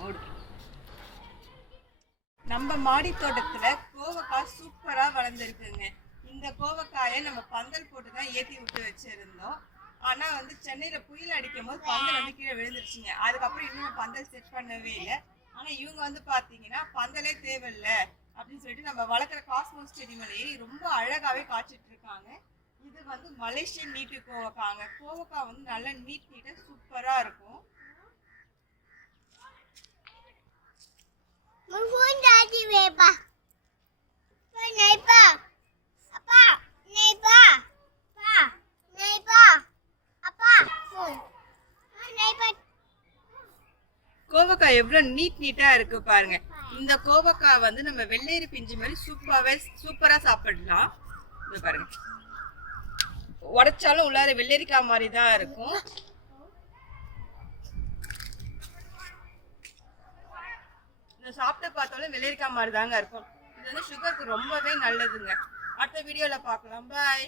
போறாங்க. நம்ம மாடி தோட்டத்துல கோவக்காய் சூப்பரா வளர்ந்துருக்குங்க. இந்த கோவக்காயை நம்ம பந்தல் போட்டுதான் ஏத்தி விட்டு வச்சிருந்தோம். ஆனா வந்து சென்னையில புயல் அடிக்கும் போது பந்தல் வந்து கீழே விழுந்துருச்சுங்க. அதுக்கப்புறம் இன்னும் பந்தல் செட் பண்ணவே இல்லை. ஆனா இவங்க வந்து பாத்தீங்கன்னா பந்தலே தேவையில்ல அப்படின்னு சொல்லிட்டு நம்ம வளர்க்குற காஸ்மோஸ் செடி மேலே ஏறி ரொம்ப அழகாவே காய்ச்சிட்டு இருக்காங்க. இது வந்து மலேசியன் நீட்டு கோவக்காங்க. கோவக்காய் வந்து நல்ல நீட்டா சூப்பரா இருக்கும். கோவக்காய் எவ்வளவு நீட்டா இருக்கு பாருங்க. இந்த கோவக்காய் வந்து நம்ம வெள்ளேரி பிஞ்சு மாதிரி சூப்பரா சாப்பிடலாம். இது பாருங்க, உடைச்சாலும் உள்ளார வெள்ளரிக்காய் மாதிரி தான் இருக்கும். இந்த சாப்பிட்டு பார்த்தாலும் வெள்ளரிக்காய் மாதிரி தாங்க இருக்கும். இது வந்து சுகருக்கு ரொம்பவே நல்லதுங்க. அடுத்த வீடியோல பார்க்கலாம். பாய்.